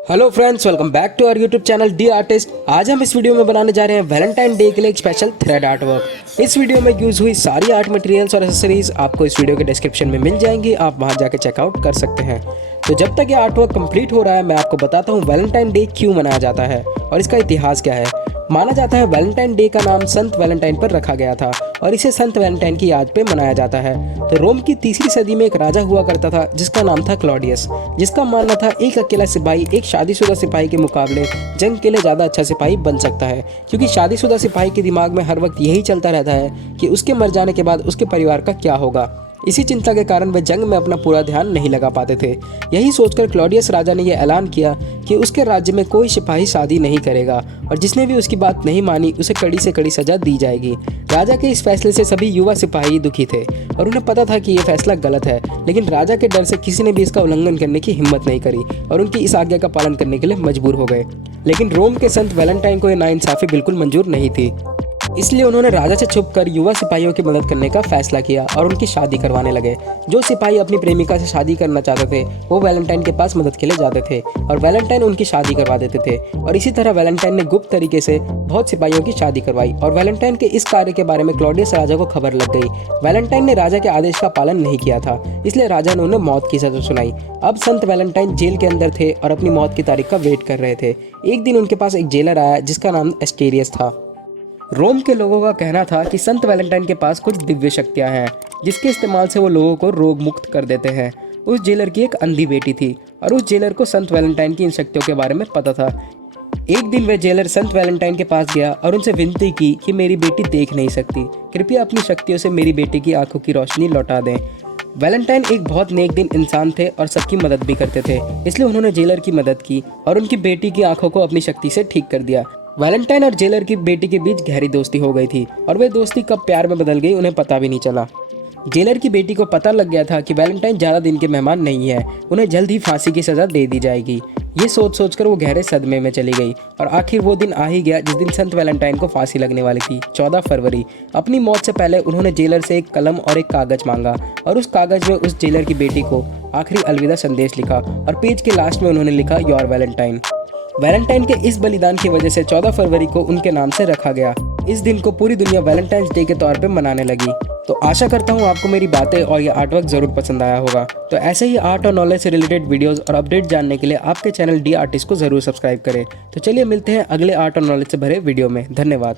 Hello friends, welcome back to our YouTube channel D artist. आज हम इस video में बनाने जा रहे हैं वैलेंटाइन डे के लिए एक स्पेशल थ्रेड आर्ट वर्क। इस वीडियो में यूज हुई सारी आर्ट मटेरियल्स और एक्सेसरीज आपको इस वीडियो के डिस्क्रिप्शन में मिल जाएंगी, आप वहां जाके चेकआउट कर सकते हैं। तो जब तक ये आर्ट वर्क कंप्लीट हो रहा है, मैं आपको बताता हूँ वैलेंटाइन डे क्यों मनाया जाता है और इसका इतिहास क्या है। माना जाता है वैलेंटाइन डे का नाम संत वैलेंटाइन पर रखा गया था और इसे संत वैलेंटाइन की याद पे मनाया जाता है। तो रोम की तीसरी सदी में एक राजा हुआ करता था जिसका नाम था क्लॉडियस, जिसका मानना था एक अकेला सिपाही एक शादीशुदा सिपाही के मुकाबले जंग के लिए ज़्यादा अच्छा सिपाही बन सकता है, क्योंकि शादीशुदा सिपाही के दिमाग में हर वक्त यही चलता रहता है कि उसके मर जाने के बाद उसके परिवार का क्या होगा। इसी चिंता के कारण वे जंग में अपना पूरा ध्यान नहीं लगा पाते थे। यही सोचकर क्लॉडियस राजा ने यह ऐलान किया कि उसके राज्य में कोई सिपाही शादी नहीं करेगा और जिसने भी उसकी बात नहीं मानी उसे कड़ी से कड़ी सजा दी जाएगी। राजा के इस फैसले से सभी युवा सिपाही दुखी थे और उन्हें पता था कि यह फैसला गलत है, लेकिन राजा के डर से किसी ने भी इसका उल्लंघन करने की हिम्मत नहीं करी और उनकी इस आज्ञा का पालन करने के लिए मजबूर हो गए। लेकिन रोम के संत वैलेंटाइन को यह नाइंसाफी बिल्कुल मंजूर नहीं थी, इसलिए उन्होंने राजा से छुपकर युवा सिपाहियों की मदद करने का फैसला किया और उनकी शादी करवाने लगे। जो सिपाही अपनी प्रेमिका से शादी करना चाहते थे वो वैलेंटाइन के पास मदद के लिए जाते थे और वैलेंटाइन उनकी शादी करवा देते थे। और इसी तरह वैलेंटाइन ने गुप्त तरीके से बहुत सिपाहियों की शादी करवाई और वैलेंटाइन के इस कार्य के बारे में क्लॉडियस राजा को खबर लग गई। वैलेंटाइन ने राजा के आदेश का पालन नहीं किया था, इसलिए राजा ने उन्हें मौत की सजा सुनाई। अब संत वैलेंटाइन जेल के अंदर थे और अपनी मौत की तारीख का वेट कर रहे थे। एक दिन उनके पास एक जेलर आया जिसका नाम एस्टेरियस था। रोम के लोगों का कहना था कि संत वैलेंटाइन के पास कुछ दिव्य शक्तियां हैं जिसके इस्तेमाल से वो लोगों को रोग मुक्त कर देते हैं। उस जेलर की एक अंधी बेटी थी और उस जेलर को संत वैलेंटाइन की इन शक्तियों के बारे में पता था। एक दिन वह जेलर संत वैलेंटाइन के पास गया और उनसे विनती की कि मेरी बेटी देख नहीं सकती, कृपया अपनी शक्तियों से मेरी बेटी की आंखों की रोशनी लौटा दें। वैलेंटाइन एक बहुत नेक दिन इंसान थे और सबकी मदद भी करते थे, इसलिए उन्होंने जेलर की मदद की और उनकी बेटी की आंखों को अपनी शक्ति से ठीक कर दिया। वैलेंटाइन और जेलर की बेटी के बीच गहरी दोस्ती हो गई थी और वे दोस्ती कब प्यार में बदल गई उन्हें पता भी नहीं चला। जेलर की बेटी को पता लग गया था कि वैलेंटाइन ज़्यादा दिन के मेहमान नहीं है, उन्हें जल्द ही फांसी की सज़ा दे दी जाएगी। ये सोच कर वो गहरे सदमे में चली गई और आखिर वो दिन आ ही गया जिस दिन संत वैलेंटाइन को फांसी लगने वाली थी, 14 फरवरी। अपनी मौत से पहले उन्होंने जेलर से एक कलम और एक कागज़ मांगा और उस कागज़ में उस जेलर की बेटी को आखिरी अलविदा संदेश लिखा और पेज के लास्ट में उन्होंने लिखा योर वैलेंटाइन। वैलेंटाइन के इस बलिदान की वजह से 14 फरवरी को उनके नाम से रखा गया। इस दिन को पूरी दुनिया वैलेंटाइंस डे के तौर पे मनाने लगी। तो आशा करता हूँ आपको मेरी बातें और ये आर्ट वर्क ज़रूर पसंद आया होगा। तो ऐसे ही आर्ट और नॉलेज से रिलेटेड वीडियोस और अपडेट जानने के लिए आपके चैनल डी आर्टिस्ट को ज़रूर सब्सक्राइब करें। तो चलिए मिलते हैं अगले आर्ट और नॉलेज से भरे वीडियो में। धन्यवाद।